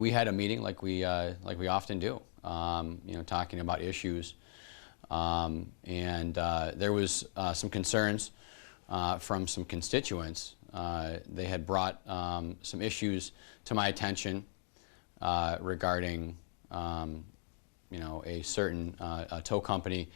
We had a meeting like we often do, you know, talking about issues, and there was some concerns from some constituents. They had brought some issues to my attention regarding, you know, a certain tow company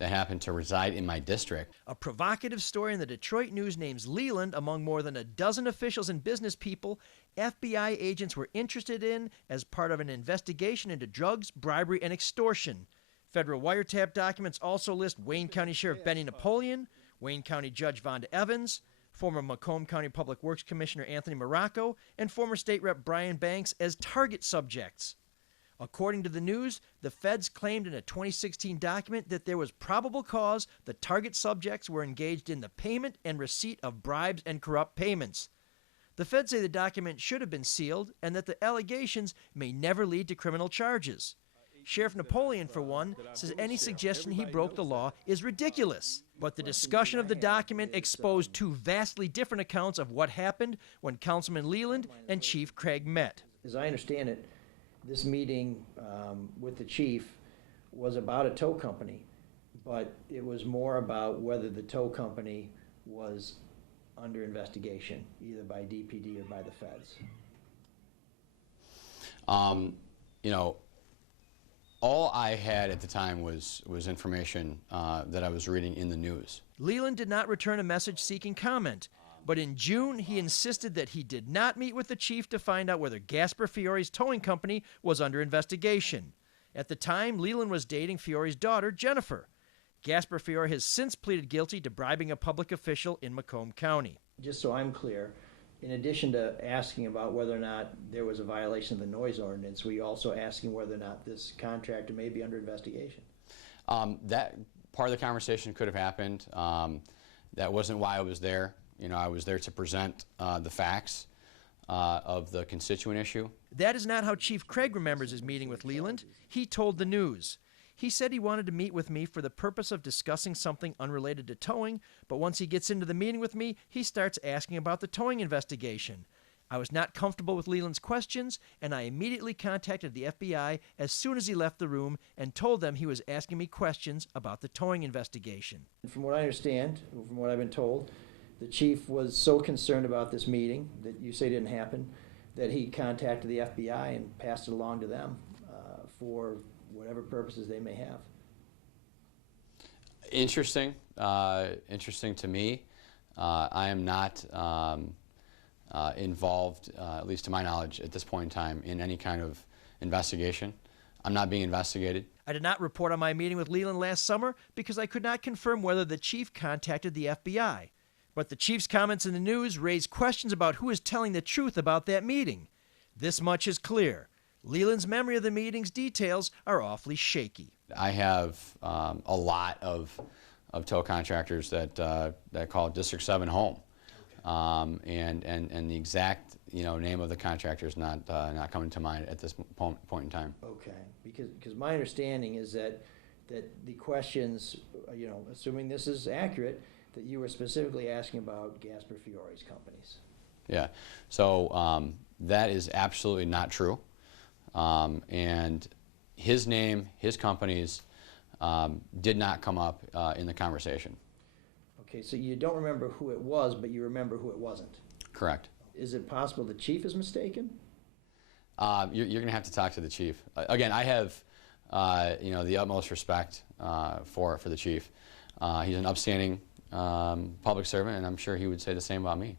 that happened to reside in my district. A provocative story in the Detroit News names Leland among more than a dozen officials and business people FBI agents were interested in as part of an investigation into drugs, bribery, and extortion. Federal wiretap documents also list Wayne County Sheriff Benny Napoleon, Wayne County Judge Vonda Evans, former Macomb County Public Works Commissioner Anthony Morocco, and former State Rep Brian Banks as target subjects. According to the news, the feds claimed in a 2016 document that there was probable cause the target subjects were engaged in the payment and receipt of bribes and corrupt payments. The feds say the document should have been sealed and that the allegations may never lead to criminal charges. Sheriff Napoleon, for one, says any suggestion he broke the law is ridiculous. But the discussion of the document exposed two vastly different accounts of what happened when Councilman Leland and Chief Craig met. As I understand it, this meeting with the chief was about a tow company, but it was more about whether the tow company was under investigation, either by DPD or by the feds. You know, all I had at the time was information that I was reading in the news. Leland did not return a message seeking comment, but in June he insisted that he did not meet with the chief to find out whether Gasper Fiore's towing company was under investigation. At the time, Leland was dating Fiore's daughter, Jennifer. Gasper Fiore has since pleaded guilty to bribing a public official in Macomb County. Just so I'm clear, in addition to asking about whether or not there was a violation of the noise ordinance, were you also asking whether or not this contractor may be under investigation? That part of the conversation could have happened. That wasn't why I was there. You know, I was there to present the facts of the constituent issue. That is not how Chief Craig remembers his meeting with Leland. He told the news. He said he wanted to meet with me for the purpose of discussing something unrelated to towing, but once he gets into the meeting with me, he starts asking about the towing investigation. I was not comfortable with Leland's questions, and I immediately contacted the FBI as soon as he left the room and told them he was asking me questions about the towing investigation. From what I understand, from what I've been told, the chief was so concerned about this meeting that you say didn't happen, that he contacted the FBI and passed it along to them for whatever purposes they may have. Interesting. Interesting to me. I am not involved, at least to my knowledge at this point in time, in any kind of investigation. I'm not being investigated. I did not report on my meeting with Leland last summer because I could not confirm whether the chief contacted the FBI. But the chief's comments in the news raise questions about who is telling the truth about that meeting. This much is clear. Leland's memory of the meeting's details are awfully shaky. I have a lot of tow contractors that call District 7 home, and the exact name of the contractor is not coming to mind at this point in time. Okay, because my understanding is that the questions, assuming this is accurate, that you were specifically asking about Gasper Fiore's companies. Yeah, so that is absolutely not true. And his name, his companies did not come up in the conversation. Okay, so you don't remember who it was, but you remember who it wasn't. Correct. Is it possible the chief is mistaken? You're going to have to talk to the chief. Again, I have the utmost respect for the chief. He's an upstanding public servant, and I'm sure he would say the same about me.